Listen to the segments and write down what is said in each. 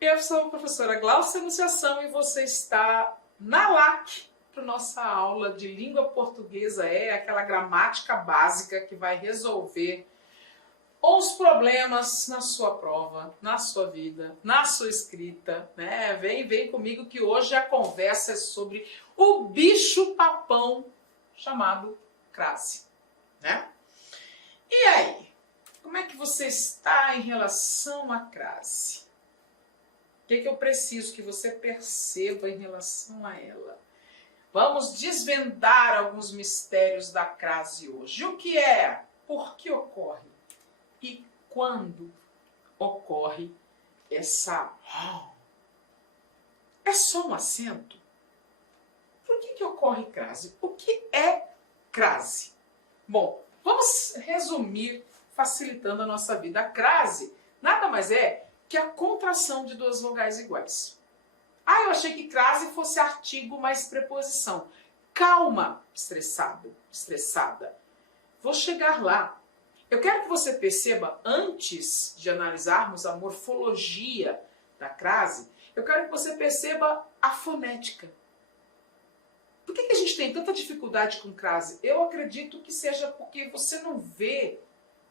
Eu sou a professora Glaucia Anunciação e você está na LAC para nossa aula de língua portuguesa, aquela gramática básica que vai resolver os problemas na sua prova, na sua vida, na sua escrita, né? Vem comigo que hoje a conversa é sobre o bicho papão chamado crase, né? E aí, como é que você está em relação à crase? O que eu preciso que você perceba em relação a ela? Vamos desvendar alguns mistérios da crase hoje. O que é? Por que ocorre? E quando ocorre essa... É só um acento? Por que ocorre crase? O que é crase? Bom, vamos resumir, facilitando a nossa vida. A crase nada mais é que a contração de duas vogais iguais. Eu achei que crase fosse artigo mais preposição. Calma, estressado, estressada. Vou chegar lá. Eu quero que você perceba, antes de analisarmos a morfologia da crase, eu quero que você perceba a fonética. Por que a gente tem tanta dificuldade com crase? Eu acredito que seja porque você não vê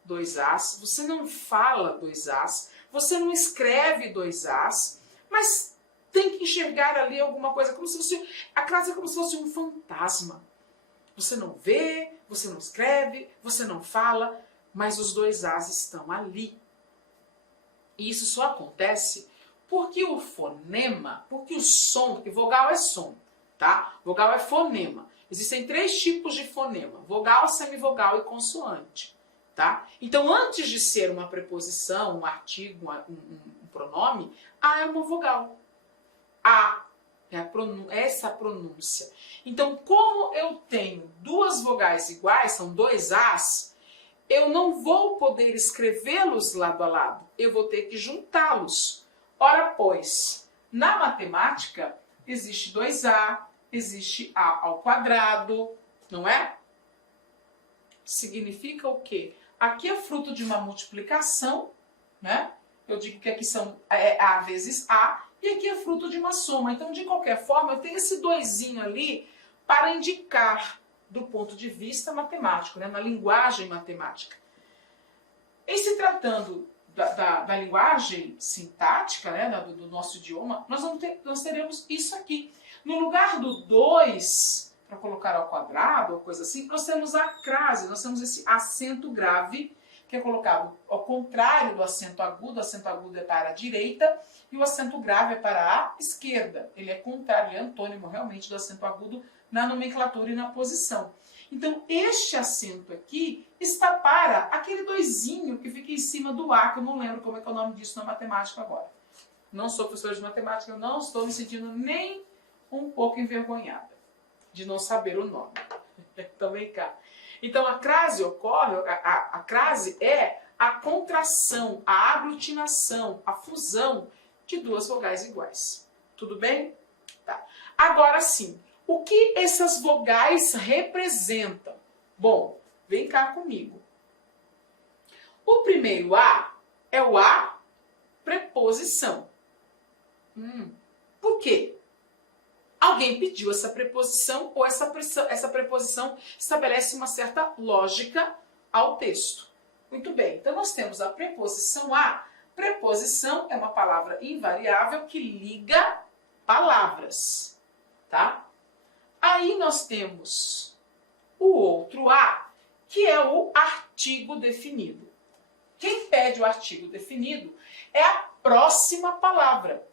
dois As, você não fala dois As, você não escreve dois As, mas tem que enxergar ali alguma coisa, como se fosse, a crase é como se fosse um fantasma. Você não vê, você não escreve, você não fala, mas os dois As estão ali. E isso só acontece porque o fonema, porque o som, porque vogal é som, tá? Vogal é fonema. Existem três tipos de fonema: vogal, semivogal e consoante, tá? Então, antes de ser uma preposição, um artigo, um pronome, A é uma vogal. A é essa pronúncia. Então, como eu tenho duas vogais iguais, são dois As, eu não vou poder escrevê-los lado a lado. Eu vou ter que juntá-los. Ora, pois, na matemática, existe 2A, existe A ao quadrado, não é? Significa o quê? Aqui é fruto de uma multiplicação, né? Eu digo que aqui são A vezes A, e aqui é fruto de uma soma. Então, de qualquer forma, eu tenho esse doisinho ali para indicar do ponto de vista matemático, né? Na linguagem matemática. Em se tratando da linguagem sintática, né? do nosso idioma, nós teremos isso aqui. No lugar do 2, para colocar ao quadrado, ou coisa assim, nós temos a crase, nós temos esse acento grave, que é colocado ao contrário do acento agudo. O acento agudo é para a direita e o acento grave é para a esquerda. Ele é contrário, ele é antônimo realmente do acento agudo na nomenclatura e na posição. Então, este acento aqui está para aquele doisinho que fica em cima do A, que eu não lembro como é que é o nome disso na matemática agora. Não sou professora de matemática, eu não estou me sentindo nem um pouco envergonhada de não saber o nome. Então, vem cá. Então, a crase ocorre, a crase é a contração, a aglutinação, a fusão de duas vogais iguais. Tudo bem? Tá. Agora sim, o que essas vogais representam? Bom, vem cá comigo. O primeiro A é o A preposição. Por quê? Alguém pediu essa preposição, ou essa preposição estabelece uma certa lógica ao texto. Muito bem, então nós temos a preposição A. Preposição é uma palavra invariável que liga palavras, tá? Aí nós temos o outro A, que é o artigo definido. Quem pede o artigo definido é a próxima palavra,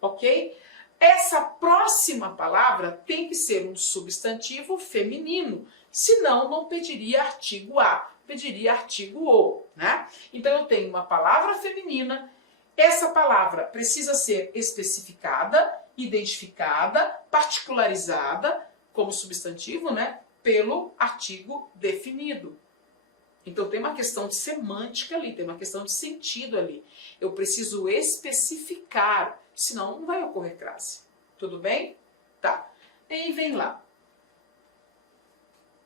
ok? Essa próxima palavra tem que ser um substantivo feminino, senão não pediria artigo A, pediria artigo O, né? Então eu tenho uma palavra feminina, essa palavra precisa ser especificada, identificada, particularizada como substantivo, né? Pelo artigo definido. Então tem uma questão de semântica ali, tem uma questão de sentido ali. Eu preciso especificar, senão não vai ocorrer crase. Tudo bem? Tá. E vem lá.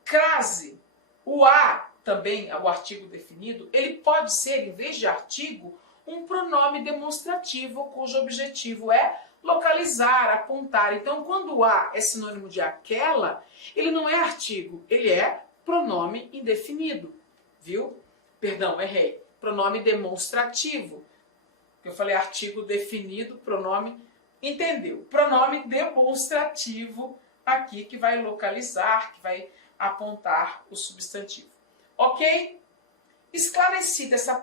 Crase, o A também, o artigo definido, ele pode ser, em vez de artigo, um pronome demonstrativo cujo objetivo é localizar, apontar. Então, quando o a é sinônimo de aquela, ele não é artigo, ele é pronome indefinido, viu? Perdão, errei. Pronome demonstrativo. Eu falei artigo definido, pronome, entendeu? Pronome demonstrativo aqui que vai localizar, que vai apontar o substantivo. Ok? Esclarecida esta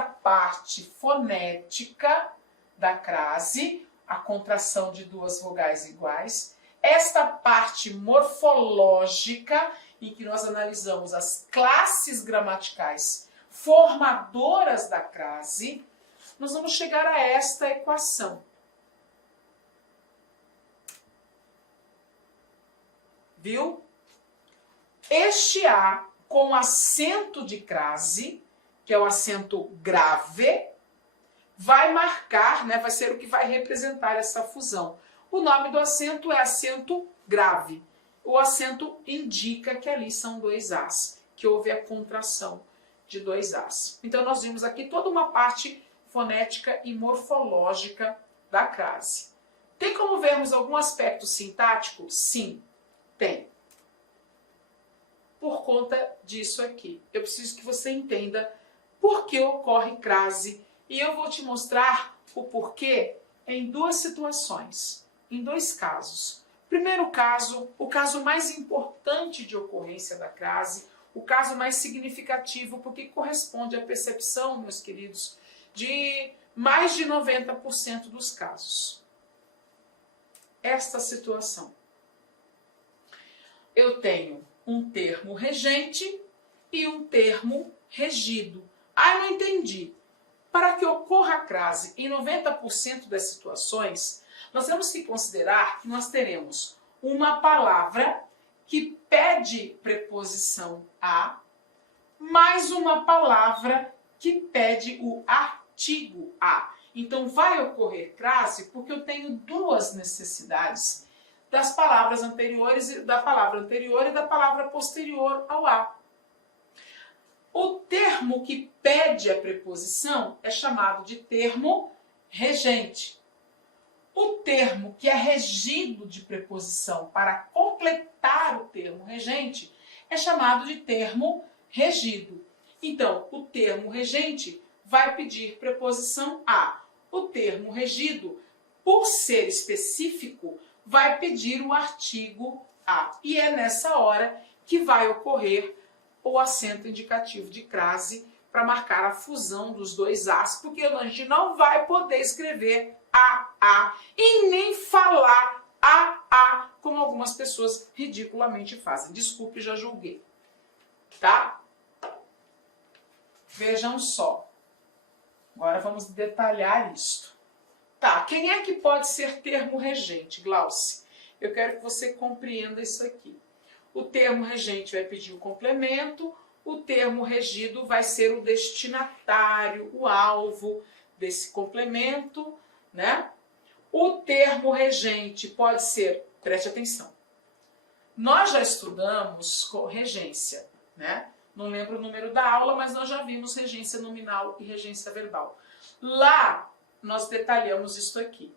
parte fonética da crase, a contração de duas vogais iguais, esta parte morfológica, em que nós analisamos as classes gramaticais formadoras da crase, nós vamos chegar a esta equação. Viu? Este A com acento de crase, que é o acento grave, vai marcar, né, vai ser o que vai representar essa fusão. O nome do acento é acento grave. O acento indica que ali são dois As, que houve a contração de dois As. Então, nós vimos aqui toda uma parte fonética e morfológica da crase. Tem como vermos algum aspecto sintático? Sim, tem. Por conta disso aqui. Eu preciso que você entenda por que ocorre crase e eu vou te mostrar o porquê em duas situações, em dois casos. Primeiro caso, o caso mais importante de ocorrência da crase, o caso mais significativo, porque corresponde à percepção, meus queridos, de mais de 90% dos casos. Esta situação. Eu tenho um termo regente e um termo regido. Ah, eu não entendi. Para que ocorra a crase em 90% das situações, nós temos que considerar que nós teremos uma palavra que pede preposição a, mais uma palavra que pede o artigo a. Então, vai ocorrer crase porque eu tenho duas necessidades das palavras anteriores, da palavra anterior e da palavra posterior ao a. O termo que pede a preposição é chamado de termo regente. O termo que é regido de preposição para completar o termo regente é chamado de termo regido. Então, o termo regente vai pedir preposição a. O termo regido, por ser específico, vai pedir o artigo a. E é nessa hora que vai ocorrer o acento indicativo de crase para marcar a fusão dos dois As, porque a gente não vai poder escrever a e nem falar a, como algumas pessoas ridiculamente fazem. Desculpe, já julguei. Tá? Vejam só. Agora vamos detalhar isto. Tá, quem é que pode ser termo regente, Glauce? Eu quero que você compreenda isso aqui. O termo regente vai pedir o complemento, o termo regido vai ser o destinatário, o alvo desse complemento, né? O termo regente pode ser, preste atenção, nós já estudamos regência, né? Não lembro o número da aula, mas nós já vimos regência nominal e regência verbal. Lá nós detalhamos isso aqui.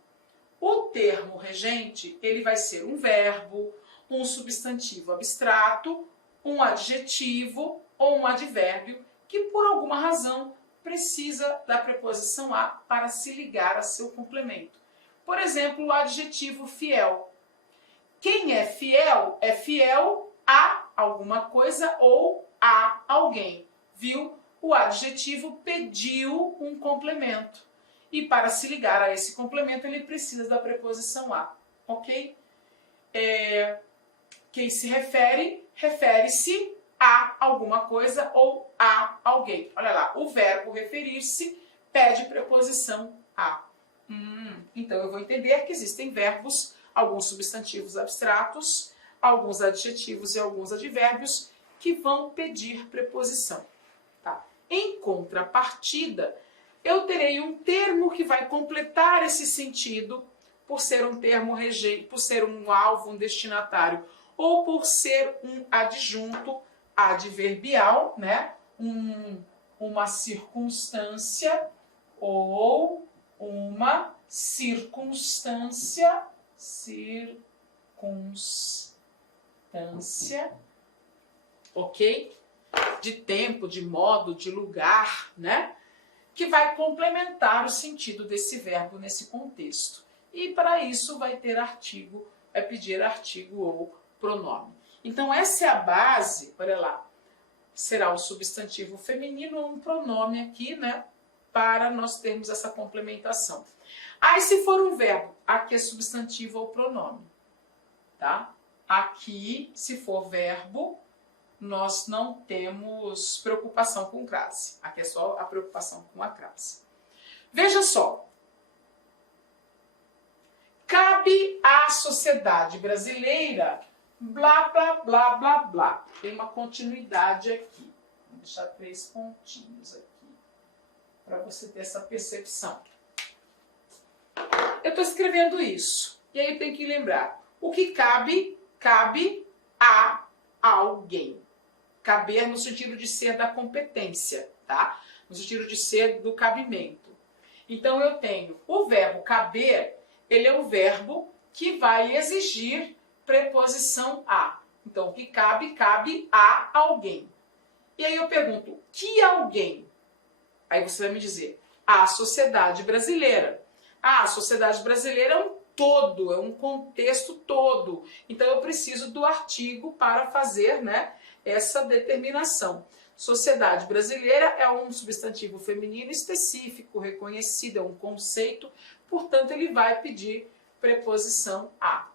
O termo regente, ele vai ser um verbo, um substantivo abstrato, um adjetivo ou um advérbio que por alguma razão precisa da preposição a para se ligar a seu complemento. Por exemplo, o adjetivo fiel. Quem é fiel a alguma coisa ou a alguém. Viu? O adjetivo pediu um complemento. E para se ligar a esse complemento, ele precisa da preposição a. Ok? Quem se refere, refere-se a alguma coisa ou a alguém. Olha lá, o verbo referir-se pede preposição a. Então eu vou entender que existem verbos, alguns substantivos abstratos, alguns adjetivos e alguns advérbios que vão pedir preposição. Tá? Em contrapartida, eu terei um termo que vai completar esse sentido por ser um termo regente, por ser um alvo, um destinatário, ou por ser um adjunto adverbial, né? Um uma circunstância ou uma circunstância, ok? De tempo, de modo, de lugar, né? Que vai complementar o sentido desse verbo nesse contexto. E para isso vai ter artigo, vai pedir artigo ou pronome. Então essa é a base, olha lá, será o substantivo feminino ou um pronome aqui, né? Para nós termos essa complementação. Aí se for um verbo, aqui é substantivo ou pronome, tá? Aqui, se for verbo, nós não temos preocupação com crase. Aqui é só a preocupação com a crase. Veja só. Cabe à sociedade brasileira, blá, blá, blá, blá, blá. Tem uma continuidade aqui. Vou deixar 3 pontinhos aqui, para você ter essa percepção. Eu estou escrevendo isso. E aí tem que lembrar. O que cabe, cabe a alguém. Caber no sentido de ser da competência, tá? No sentido de ser do cabimento. Então eu tenho o verbo caber, ele é um verbo que vai exigir preposição a. Então o que cabe, cabe a alguém. E aí eu pergunto, que alguém? Aí você vai me dizer, a sociedade brasileira. Ah, a sociedade brasileira é um todo, é um contexto todo. Então eu preciso do artigo para fazer, né, essa determinação. Sociedade brasileira é um substantivo feminino específico, reconhecido, é um conceito, portanto ele vai pedir preposição a.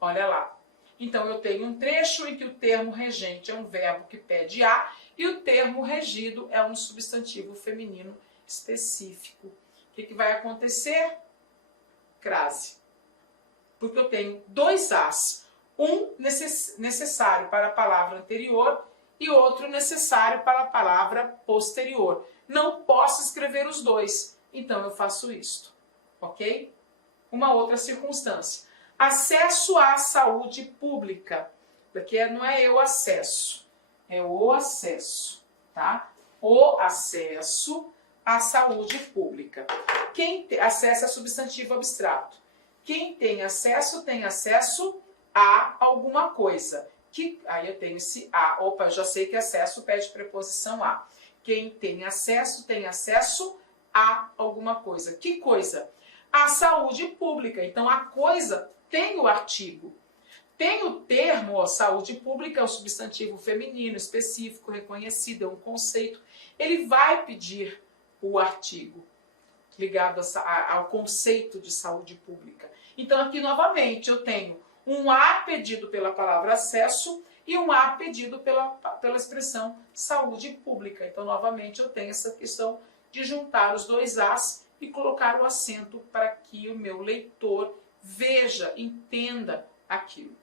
Olha lá. Então eu tenho um trecho em que o termo regente é um verbo que pede a e o termo regido é um substantivo feminino específico. O que vai acontecer? Crase. Porque eu tenho 2 as. Um necessário para a palavra anterior e outro necessário para a palavra posterior. Não posso escrever os 2, então eu faço isto, ok? Uma outra circunstância. Acesso à saúde pública, porque não é eu acesso, é o acesso, tá? O acesso à saúde pública. Quem acesso é substantivo abstrato. Quem tem acesso a alguma coisa. Aí eu tenho esse a. Opa, eu já sei que acesso pede preposição a. Quem tem acesso a alguma coisa. Que coisa? A saúde pública. Então a coisa tem o artigo. Tem o termo, ó, saúde pública é um substantivo feminino, específico, reconhecido, é um conceito. Ele vai pedir o artigo ligado ao conceito de saúde pública. Então aqui novamente eu tenho um a pedido pela palavra acesso e um a pedido pela expressão saúde pública. Então novamente eu tenho essa questão de juntar os 2 as e colocar o acento para que o meu leitor veja, entenda aquilo.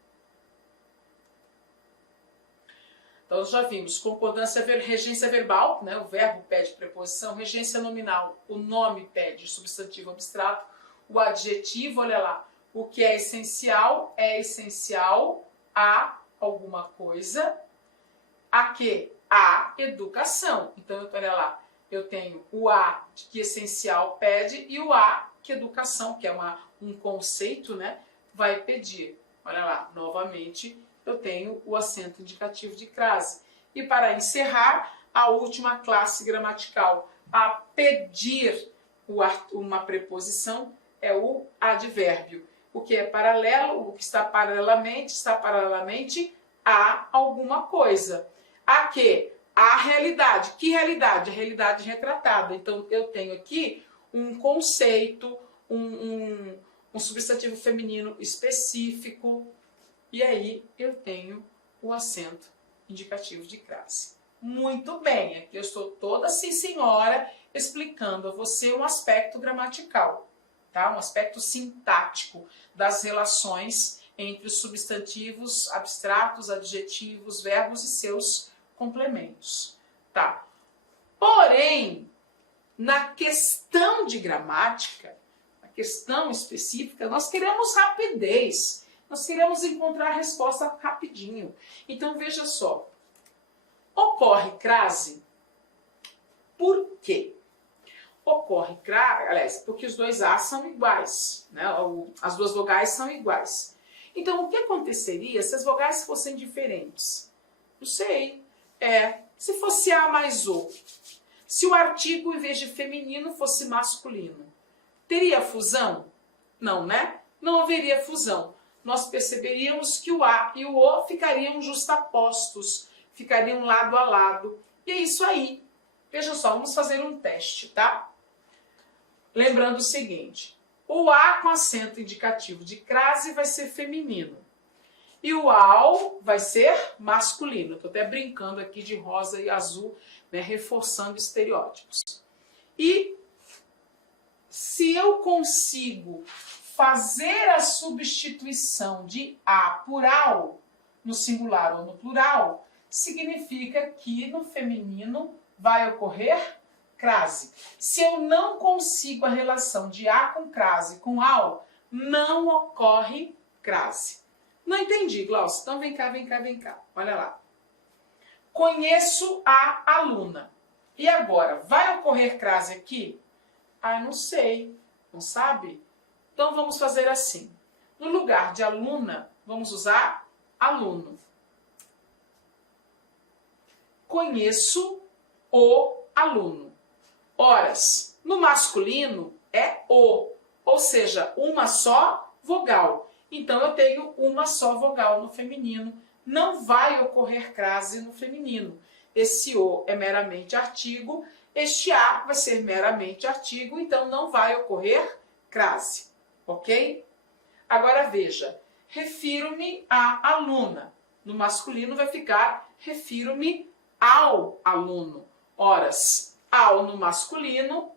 Então já vimos concordância, regência verbal, né? O verbo pede preposição, regência nominal, o nome pede substantivo abstrato, o adjetivo, olha lá, o que é essencial a alguma coisa, a que? A educação. Então, olha lá, eu tenho o a que essencial pede e o a que educação, que é um conceito, né, vai pedir. Olha lá, novamente, eu tenho o acento indicativo de crase. E para encerrar, a última classe gramatical a pedir uma preposição é o advérbio. O que é paralelo, o que está paralelamente a alguma coisa. A quê? A realidade. Que realidade? A realidade retratada. Então, eu tenho aqui um conceito, um substantivo feminino específico, e aí eu tenho o acento indicativo de crase. Muito bem, aqui eu estou toda sim senhora explicando a você um aspecto gramatical, tá? Um aspecto sintático das relações entre os substantivos abstratos, adjetivos, verbos e seus complementos, tá? Porém, na questão de gramática, na questão específica, nós queremos rapidez. Nós queremos encontrar a resposta rapidinho. Então, veja só. Ocorre crase Por quê? Ocorre crase, aliás, porque os dois As são iguais, né? As duas vogais são iguais. Então, o que aconteceria se as vogais fossem diferentes? Não sei. Se fosse A mais O, se o artigo, em vez de feminino, fosse masculino, teria fusão? Não, né? Não haveria fusão. Nós perceberíamos que o A e o O ficariam justapostos, ficariam lado a lado. E é isso aí. Veja só, vamos fazer um teste, tá? Lembrando o seguinte, o A com acento indicativo de crase vai ser feminino. E o AU vai ser masculino. Estou até brincando aqui de rosa e azul, né, reforçando estereótipos. E se eu consigo fazer a substituição de A por AU, no singular ou no plural, significa que no feminino vai ocorrer crase. Se eu não consigo a relação de A com crase com AU, não ocorre crase. Não entendi, Glaucio. Então vem cá, vem cá, vem cá. Olha lá. Conheço a aluna. E agora, vai ocorrer crase aqui? Ah, não sei. Não sabe? Então vamos fazer assim. No lugar de aluna, vamos usar aluno. Conheço o aluno. Horas. No masculino é o, ou seja, uma só vogal. Então, eu tenho uma só vogal no feminino. Não vai ocorrer crase no feminino. Esse O é meramente artigo, este A vai ser meramente artigo, então não vai ocorrer crase. Ok? Agora, veja. Refiro-me à aluna. No masculino vai ficar refiro-me ao aluno. Horas, ao no masculino,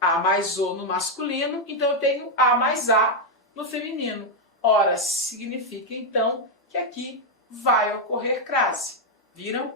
A mais O no masculino, então eu tenho A mais A no feminino. Ora, significa então que aqui vai ocorrer crase. Viram?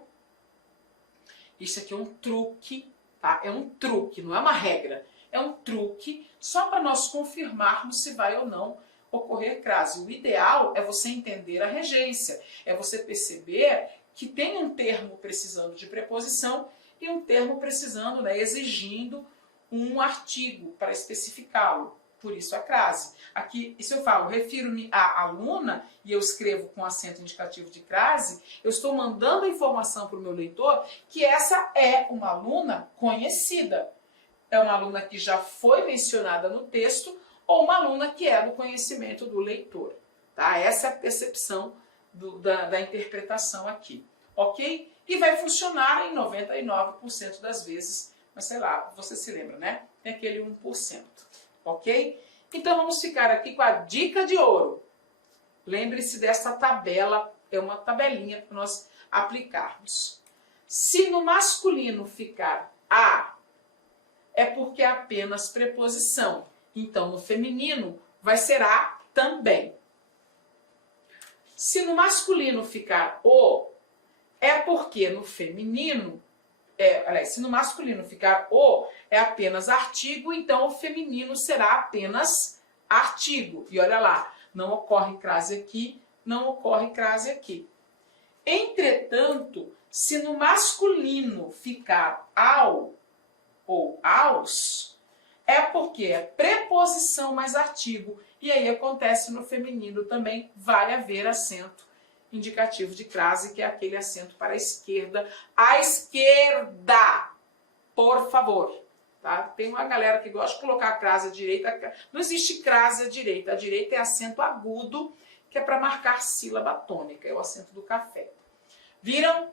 Isso aqui é um truque, tá? É um truque, não é uma regra. É um truque só para nós confirmarmos se vai ou não ocorrer crase. O ideal é você entender a regência, é você perceber que tem um termo precisando de preposição e um termo precisando, né, exigindo um artigo para especificá-lo. Por isso a crase. Aqui, se eu falo, refiro-me à aluna, e eu escrevo com acento indicativo de crase, eu estou mandando a informação para o meu leitor que essa é uma aluna conhecida. É uma aluna que já foi mencionada no texto, ou uma aluna que é do conhecimento do leitor. Tá? Essa é a percepção da interpretação aqui. Ok? E vai funcionar em 99% das vezes, mas sei lá, você se lembra, né? É aquele 1%. Ok? Então vamos ficar aqui com a dica de ouro. Lembre-se dessa tabela, é uma tabelinha para nós aplicarmos. Se no masculino ficar A, é porque é apenas preposição. Então no feminino vai ser A também. Se no masculino ficar O, é porque no feminino se no masculino ficar O, é apenas artigo, então o feminino será apenas artigo. E olha lá, não ocorre crase aqui, não ocorre crase aqui. Entretanto, se no masculino ficar ao ou aos, é porque é preposição mais artigo. E aí acontece no feminino também, vai haver acento indicativo de crase, que é aquele acento para a esquerda. À esquerda, por favor. Tá? Tem uma galera que gosta de colocar a crase à direita. Não existe crase à direita. A direita é acento agudo, que é para marcar sílaba tônica. É o acento do café. Viram?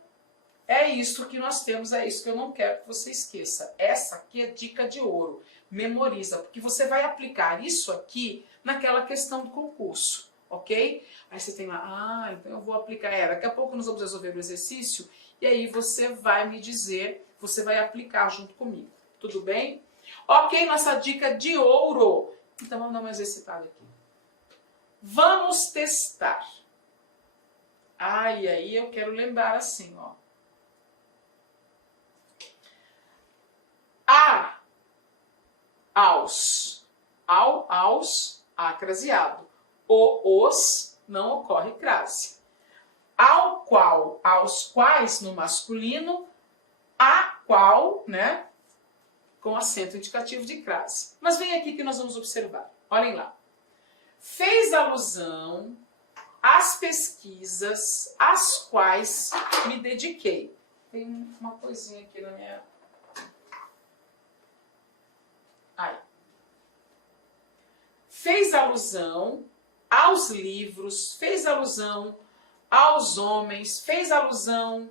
É isso que nós temos, é isso que eu não quero que você esqueça. Essa aqui é dica de ouro. Memoriza, porque você vai aplicar isso aqui naquela questão do concurso. Ok? Aí você tem lá, então eu vou aplicar. Daqui a pouco nós vamos resolver o exercício e aí você vai me dizer, você vai aplicar junto comigo. Tudo bem? Ok, nossa dica de ouro. Então vamos dar uma exercitada aqui. Vamos testar. E aí eu quero lembrar assim, ó. A, aos, aos, acraseado. Os, não ocorre crase. Ao qual, aos quais, no masculino, a qual, né? Com acento indicativo de crase. Mas vem aqui que nós vamos observar. Olhem lá. Fez alusão às pesquisas às quais me dediquei. Tem uma coisinha aqui na minha... Aí. Fez alusão aos livros, fez alusão aos homens, fez alusão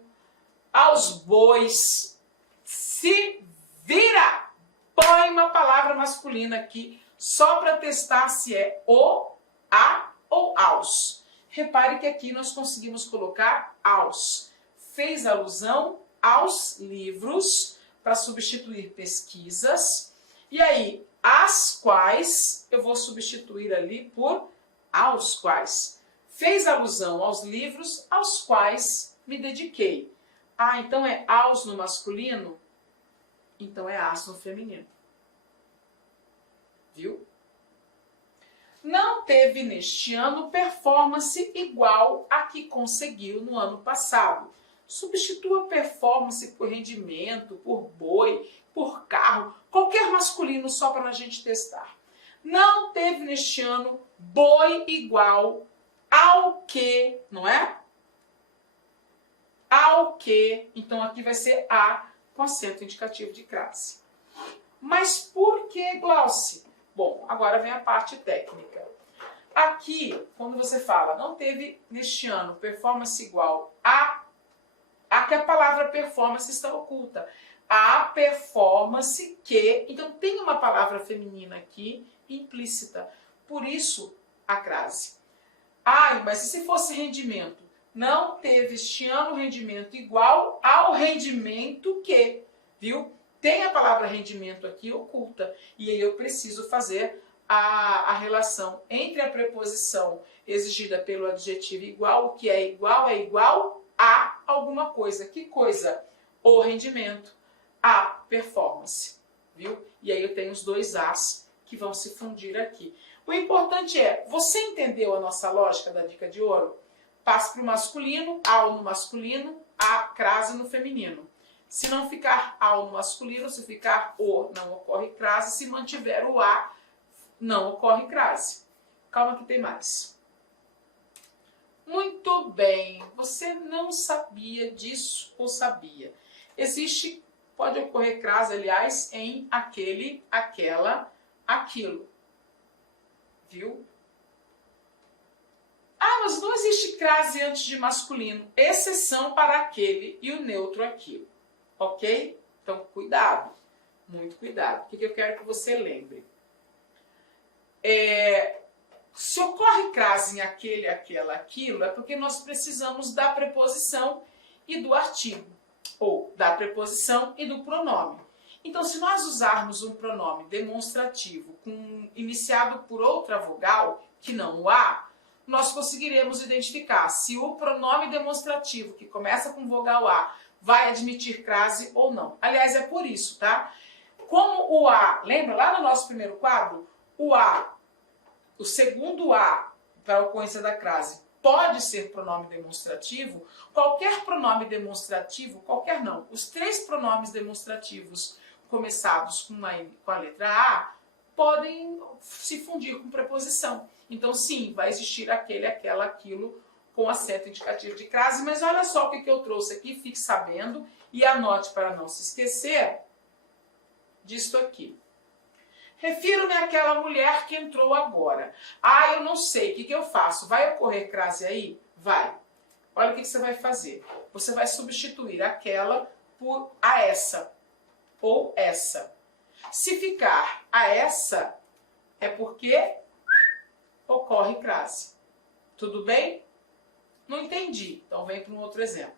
aos bois. Se vira! Põe uma palavra masculina aqui só para testar se é o, a ou aos. Repare que aqui nós conseguimos colocar aos. Fez alusão aos livros para substituir pesquisas. E aí, as quais eu vou substituir ali por aos quais. Fez alusão aos livros aos quais me dediquei. Ah, então é aos no masculino? Então é as no feminino. Viu? Não teve neste ano performance igual a que conseguiu no ano passado. Substitua performance por rendimento, por boi, por carro, qualquer masculino só para a gente testar. Não teve neste ano boi igual ao que, não é? Ao que, então aqui vai ser a com acento indicativo de crase. Mas por que, Glauce? Bom, agora vem a parte técnica. Aqui, quando você fala, não teve neste ano performance igual a que a palavra performance está oculta. A performance que, então tem uma palavra feminina aqui implícita. Por isso, a crase. Ai, mas e se fosse rendimento? Não teve este ano rendimento igual ao rendimento que, viu? Tem a palavra rendimento aqui oculta. E aí eu preciso fazer a relação entre a preposição exigida pelo adjetivo igual, o que é igual a alguma coisa. Que coisa? O rendimento, a performance, viu? E aí eu tenho os dois as que vão se fundir aqui. O importante é, você entendeu a nossa lógica da dica de ouro? Passe para o masculino, ao no masculino, a crase no feminino. Se não ficar ao no masculino, se ficar o, não ocorre crase. Se mantiver o a, não ocorre crase. Calma que tem mais. Muito bem. Você não sabia disso ou sabia? Existe, pode ocorrer crase, aliás, em aquele, aquela, aquilo. Viu? Ah, mas não existe crase antes de masculino. Exceção para aquele e o neutro aquilo. Ok? Então, cuidado. Muito cuidado. O que eu quero que você lembre? Se ocorre crase em aquele, aquela, aquilo, é porque nós precisamos da preposição e do artigo. Ou da preposição e do pronome. Então, se nós usarmos um pronome demonstrativo iniciado por outra vogal, que não o a, nós conseguiremos identificar se o pronome demonstrativo que começa com vogal a vai admitir crase ou não. Aliás, é por isso, tá? Como o a, lembra lá no nosso primeiro quadro? O a, o segundo a para a ocorrência da crase, pode ser pronome demonstrativo. Qualquer pronome demonstrativo, qualquer não, os três pronomes demonstrativos começados com a letra a, podem se fundir com preposição. Então, sim, vai existir aquele, aquela, aquilo com acento indicativo de crase, mas olha só o que eu trouxe aqui, fique sabendo e anote para não se esquecer disto aqui. Refiro-me àquela mulher que entrou agora. Ah, eu não sei, o que eu faço? Vai ocorrer crase aí? Vai. Olha o que você vai fazer. Você vai substituir aquela por a essa ou essa. Se ficar a essa, é porque ocorre crase. Tudo bem? Não entendi. Então vem para um outro exemplo.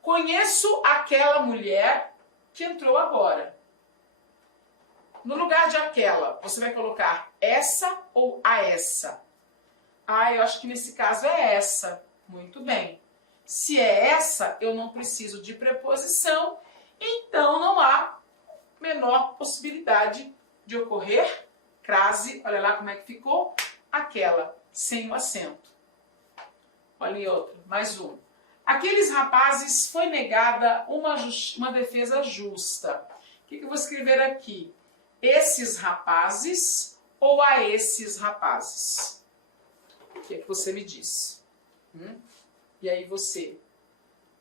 Conheço aquela mulher que entrou agora. No lugar de aquela, você vai colocar essa ou a essa? Ah, eu acho que nesse caso é essa. Muito bem. Se é essa, eu não preciso de preposição, então não há menor possibilidade de ocorrer crase. Olha lá como é que ficou. Aquela, sem o acento. Olha aí outro, mais um. Aqueles rapazes foi negada uma defesa justa. O que eu vou escrever aqui? Esses rapazes ou a esses rapazes? O que você me diz? E aí você...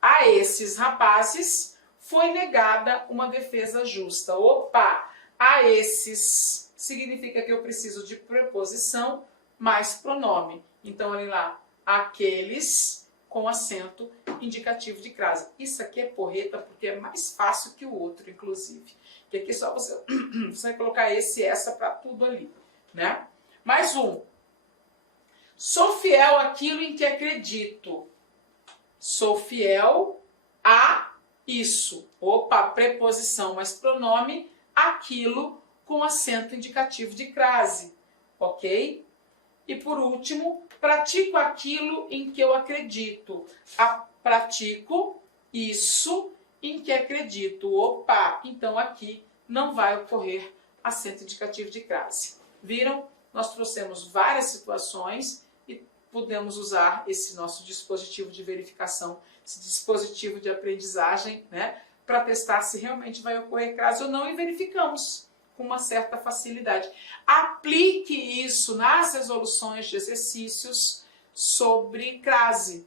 A esses rapazes foi negada uma defesa justa. Opa! A esses significa que eu preciso de preposição mais pronome. Então, olha lá, aqueles com acento indicativo de crase. Isso aqui é porreta porque é mais fácil que o outro, inclusive. Que aqui só você vai colocar esse e essa para tudo ali, né? Mais um. Sou fiel àquilo em que acredito. Sou fiel a isso. Opa, preposição mais pronome, aquilo com acento indicativo de crase, ok? E por último, pratico aquilo em que eu acredito. Pratico isso em que acredito. Opa, então aqui não vai ocorrer acento indicativo de crase. Viram? Nós trouxemos várias situações e podemos usar esse nosso dispositivo de verificação, esse dispositivo de aprendizagem, né, para testar se realmente vai ocorrer crase ou não, e verificamos com uma certa facilidade. Aplique isso nas resoluções de exercícios sobre crase,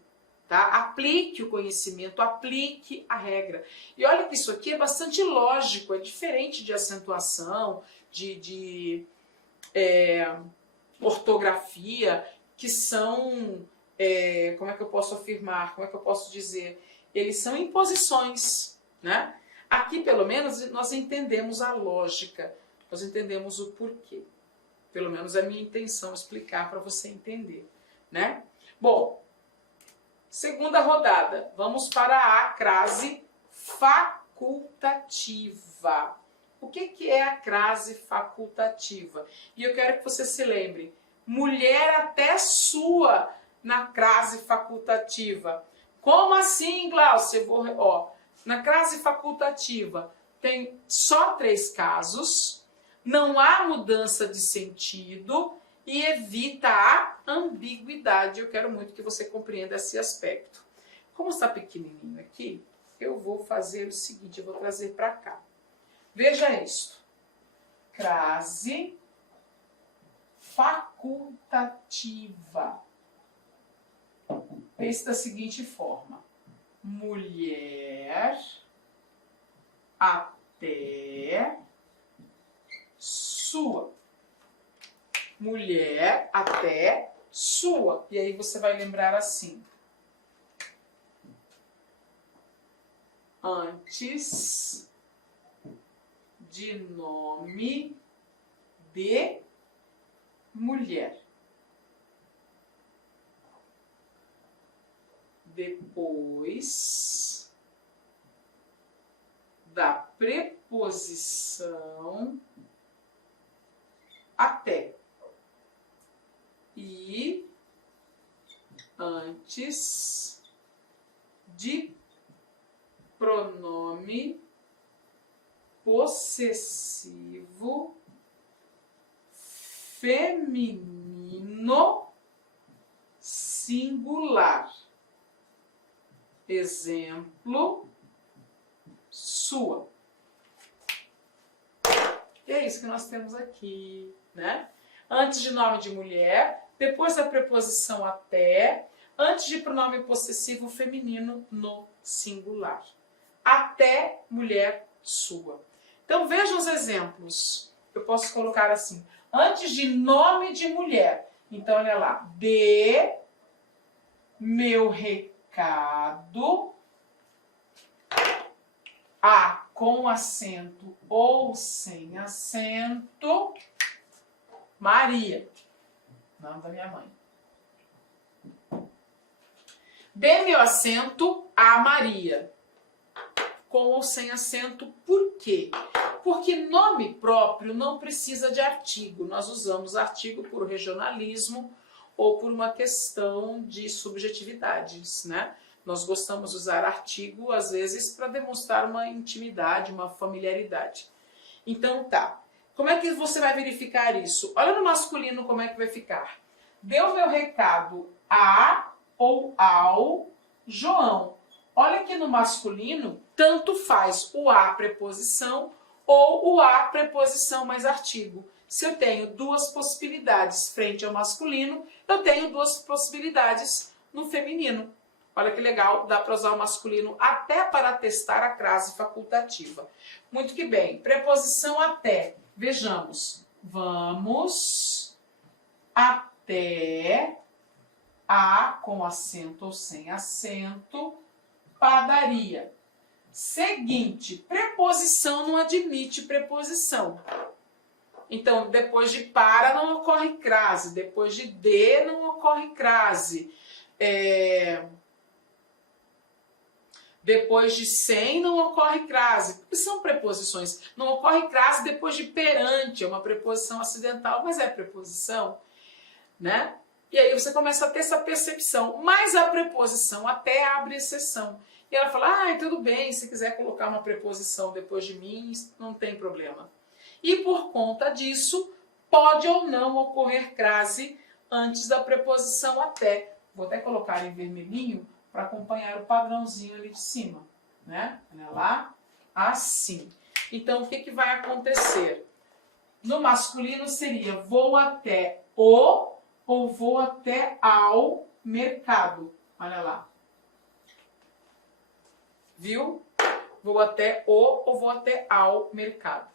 tá? Aplique o conhecimento, aplique a regra. E olha que isso aqui é bastante lógico, é diferente de acentuação, de ortografia, que são, como é que eu posso afirmar, como é que eu posso dizer? Eles são imposições, né? Aqui, pelo menos, nós entendemos a lógica, nós entendemos o porquê. Pelo menos é a minha intenção explicar para você entender, né? Bom, segunda rodada. Vamos para a crase facultativa. O que é a crase facultativa? E eu quero que você se lembre. Mulher até sua na crase facultativa. Como assim, Glaucia? Na crase facultativa tem só 3 casos, não há mudança de sentido e evita a ambiguidade. Eu quero muito que você compreenda esse aspecto. Como está pequenininho aqui, eu vou fazer o seguinte, eu vou trazer para cá. Veja isso. Crase facultativa. Pense da seguinte forma. Mulher até sua. Mulher até sua. E aí você vai lembrar assim. Antes de nome de mulher. Depois da preposição até. E antes de pronome possessivo feminino singular. Exemplo, sua. E é isso que nós temos aqui, né? Antes de nome de mulher, depois da preposição até, antes de pronome possessivo feminino no singular. Até mulher sua. Então vejam os exemplos. Eu posso colocar assim, antes de nome de mulher. Então olha lá, de meu recado a com acento ou sem acento, Maria, nome da minha mãe. Dê meu acento a Maria, com ou sem acento, por quê? Porque nome próprio não precisa de artigo, nós usamos artigo por regionalismo ou por uma questão de subjetividades, né? Nós gostamos de usar artigo, às vezes, para demonstrar uma intimidade, uma familiaridade. Então, tá. Como é que você vai verificar isso? Olha no masculino como é que vai ficar. Deu meu recado a ou ao João. Olha que no masculino, tanto faz o a preposição ou o a preposição mais artigo. Se eu tenho duas possibilidades frente ao masculino, eu tenho duas possibilidades no feminino. Olha que legal, dá para usar o masculino até para testar a crase facultativa. Muito que bem, preposição até. Vejamos, vamos até a com acento ou sem acento, padaria. Seguinte, preposição não admite preposição. Então, depois de para não ocorre crase, depois de não ocorre crase. Depois de sem não ocorre crase, porque são preposições. Não ocorre crase depois de perante, é uma preposição acidental, mas é preposição, né? E aí você começa a ter essa percepção, mas a preposição até abre exceção. E ela fala, tudo bem, se quiser colocar uma preposição depois de mim, não tem problema. E por conta disso, pode ou não ocorrer crase antes da preposição até. Vou até colocar em vermelhinho para acompanhar o padrãozinho ali de cima, né? Olha lá, assim. Então, o que vai acontecer? No masculino seria vou até o ou vou até ao mercado. Olha lá. Viu? Vou até o ou vou até ao mercado.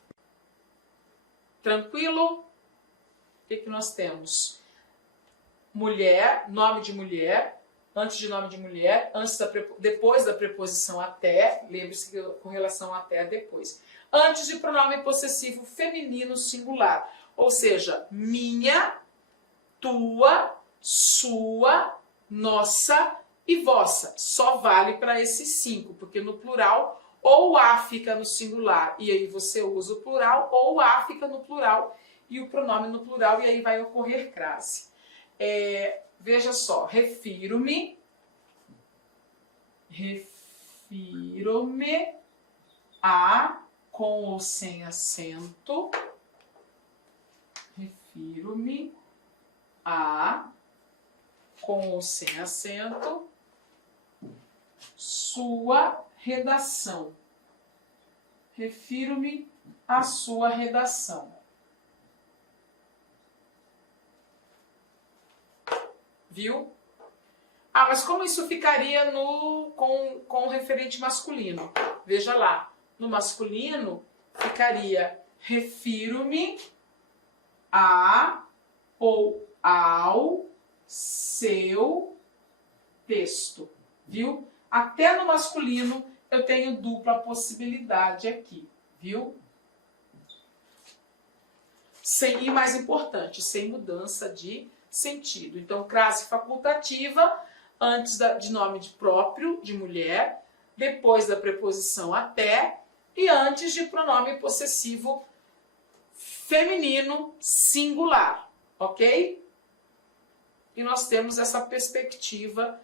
Tranquilo? O que nós temos? Mulher, nome de mulher. Antes de nome de mulher, depois da preposição até, lembre-se que com relação a até é depois. Antes de pronome possessivo feminino singular, ou seja, minha, tua, sua, nossa e vossa. Só vale para esses 5, porque no plural ou o a fica no singular e aí você usa o plural, ou o a fica no plural e o pronome no plural e aí vai ocorrer crase. Veja só, refiro-me a com ou sem acento, refiro-me a com ou sem acento, sua redação, refiro-me à sua redação. Viu? Mas como isso ficaria com o referente masculino? Veja lá, no masculino ficaria refiro-me a ou ao seu texto. Viu? Até no masculino eu tenho dupla possibilidade aqui. Viu? E mais importante, sem mudança de sentido. Então, crase facultativa, antes de nome de próprio, de mulher, depois da preposição até e antes de pronome possessivo feminino singular, ok? E nós temos essa perspectiva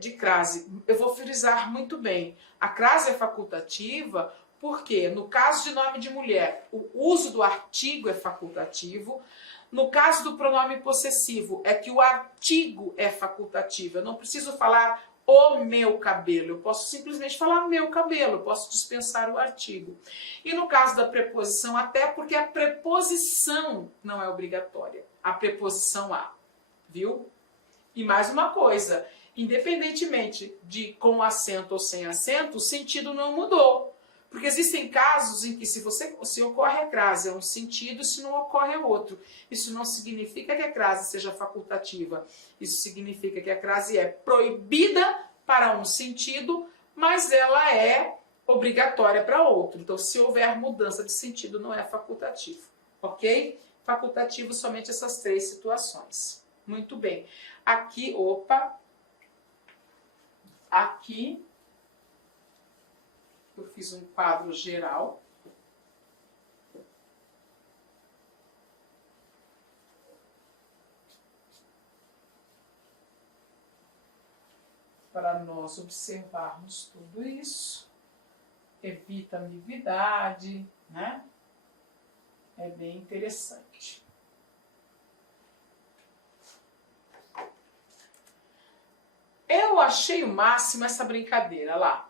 de crase. Eu vou frisar muito bem. A crase é facultativa porque, no caso de nome de mulher, o uso do artigo é facultativo. No caso do pronome possessivo, é que o artigo é facultativo. Eu não preciso falar o meu cabelo, eu posso simplesmente falar meu cabelo, eu posso dispensar o artigo. E no caso da preposição até, porque a preposição não é obrigatória, a preposição a, viu? E mais uma coisa, independentemente de com acento ou sem acento, o sentido não mudou. Porque existem casos em que se ocorre a crase é um sentido, se não ocorre é outro. Isso não significa que a crase seja facultativa. Isso significa que a crase é proibida para um sentido, mas ela é obrigatória para outro. Então, se houver mudança de sentido, não é facultativo. Ok? Facultativo somente essas 3 situações. Muito bem. Aqui, aqui eu fiz um quadro geral. Para nós observarmos tudo isso. Evita ambiguidade, né? É bem interessante. Eu achei o máximo essa brincadeira lá.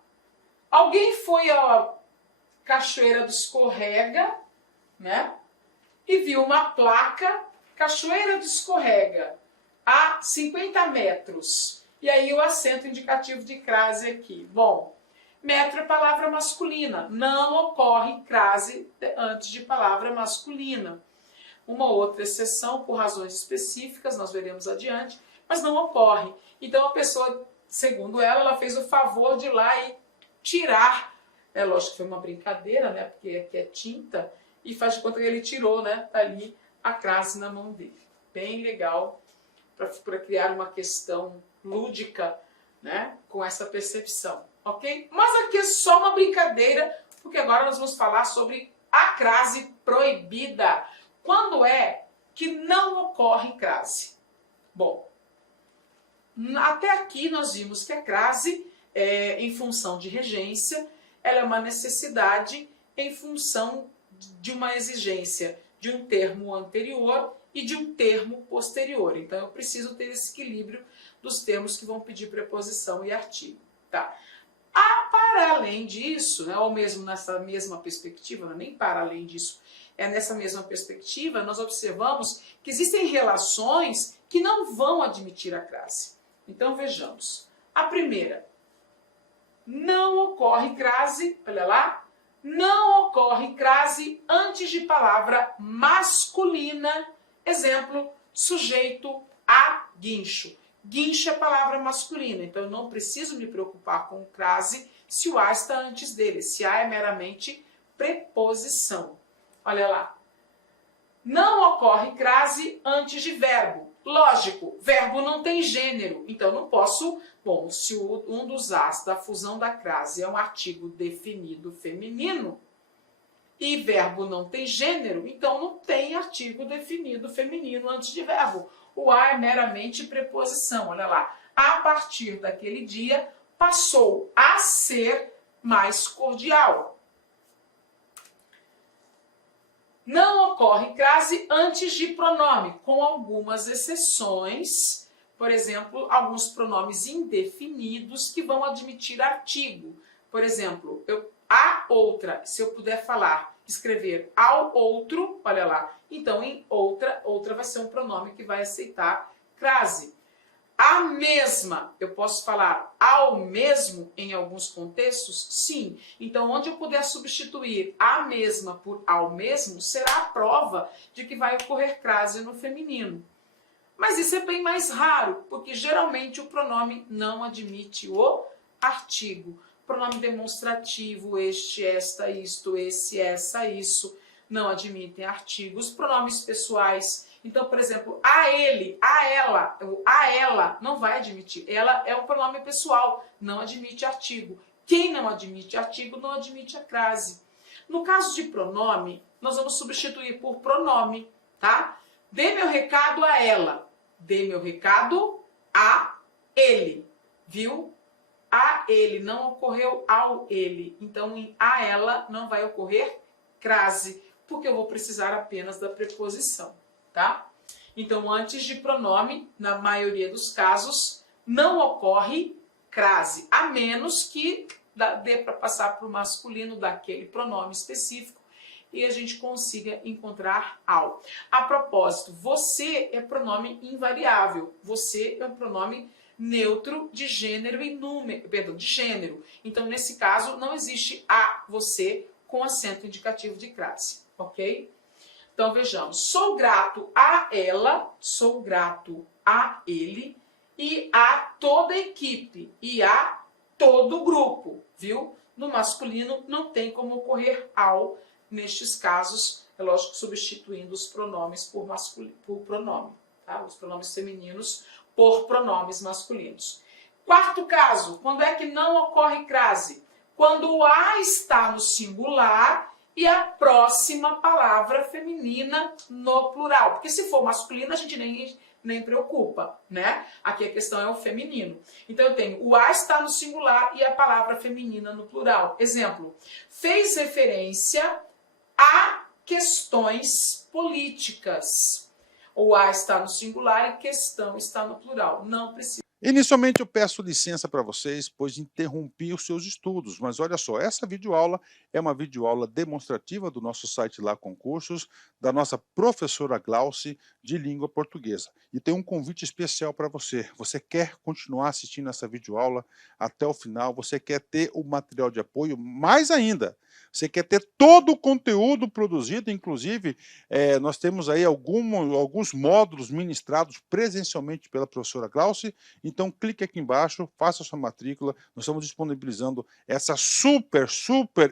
Alguém foi à Cachoeira do Escorrega, né? E viu uma placa, Cachoeira do Escorrega, a 50 metros. E aí o acento indicativo de crase aqui. Bom, metro é palavra masculina. Não ocorre crase antes de palavra masculina. Uma outra exceção, por razões específicas, nós veremos adiante, mas não ocorre. Então a pessoa, segundo ela fez o favor de ir lá e tirar. É lógico que foi uma brincadeira, né? Porque aqui é tinta, e faz de conta que ele tirou, né? Tá ali a crase na mão dele. Bem legal para criar uma questão lúdica, né? Com essa percepção, ok? Mas aqui é só uma brincadeira, porque agora nós vamos falar sobre a crase proibida. Quando é que não ocorre crase? Bom, até aqui nós vimos que a crase, em função de regência, ela é uma necessidade em função de uma exigência de um termo anterior e de um termo posterior. Então eu preciso ter esse equilíbrio dos termos que vão pedir preposição e artigo. Tá? Para além disso, né, ou mesmo nessa mesma perspectiva, nem para além disso, nessa mesma perspectiva, nós observamos que existem relações que não vão admitir a crase. Então vejamos. A primeira, não ocorre crase, olha lá, não ocorre crase antes de palavra masculina. Exemplo, sujeito a guincho. Guincho é palavra masculina, então eu não preciso me preocupar com crase se o a está antes dele, se a é meramente preposição. Olha lá. Não ocorre crase antes de verbo. Lógico, verbo não tem gênero, então não posso... Bom, se um dos as da fusão da crase é um artigo definido feminino e verbo não tem gênero, então não tem artigo definido feminino antes de verbo. O a é meramente preposição. Olha lá. A partir daquele dia, passou a ser mais cordial. Não ocorre crase antes de pronome, com algumas exceções. Por exemplo, alguns pronomes indefinidos que vão admitir artigo. Por exemplo, a outra, se eu puder falar, escrever ao outro, olha lá. Então, em outra vai ser um pronome que vai aceitar crase. A mesma, eu posso falar ao mesmo em alguns contextos? Sim. Então, onde eu puder substituir a mesma por ao mesmo, será a prova de que vai ocorrer crase no feminino. Mas isso é bem mais raro, porque geralmente o pronome não admite o artigo. Pronome demonstrativo, este, esta, isto, esse, essa, isso, não admitem artigos. Pronomes pessoais. Então, por exemplo, a ele, a ela não vai admitir. Ela é um pronome pessoal, não admite artigo. Quem não admite artigo não admite a crase. No caso de pronome, nós vamos substituir por pronome, tá? Dê meu recado a ela. Dê meu recado a ele. Viu? A ele, não ocorreu ao ele. Então, em a ela não vai ocorrer crase, porque eu vou precisar apenas da preposição. Tá? Então, antes de pronome, na maioria dos casos, não ocorre crase, a menos que dê para passar para o masculino daquele pronome específico e a gente consiga encontrar ao. A propósito, você é pronome invariável, você é um pronome neutro de gênero e número, perdão, de gênero. Então, nesse caso, não existe a você com acento indicativo de crase, ok? Então, vejamos, sou grato a ela, sou grato a ele e a toda a equipe e a todo o grupo, viu? No masculino não tem como ocorrer ao, nestes casos, é lógico, substituindo os pronomes por pronome, tá? Os pronomes femininos por pronomes masculinos. Quarto caso, quando é que não ocorre crase? Quando o a está no singular e a próxima palavra feminina no plural. Porque se for masculino, a gente nem preocupa, né? Aqui a questão é o feminino. Então eu tenho o a está no singular e a palavra feminina no plural. Exemplo, fez referência a questões políticas. O a está no singular e questão está no plural. Não precisa. Inicialmente eu peço licença para vocês, pois interrompi os seus estudos, mas olha só, essa videoaula é uma videoaula demonstrativa do nosso site Lá Concursos, da nossa professora Glauci de língua portuguesa. E tem um convite especial para você. Você quer continuar assistindo essa videoaula até o final? Você quer ter o material de apoio? Mais ainda, você quer ter todo o conteúdo produzido, inclusive nós temos aí alguns módulos ministrados presencialmente pela professora Glauci. Então, clique aqui embaixo, faça a sua matrícula. Nós estamos disponibilizando essa super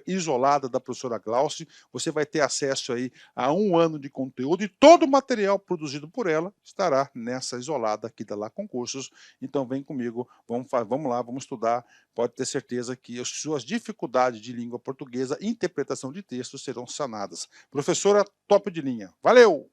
isolada da professora Glauci. Você vai ter acesso aí a 1 ano de conteúdo e todo o material produzido por ela estará nessa isolada aqui da Lá Concursos. Então, vem comigo, vamos lá, vamos estudar. Pode ter certeza que as suas dificuldades de língua portuguesa e interpretação de textos serão sanadas. Professora top de linha. Valeu!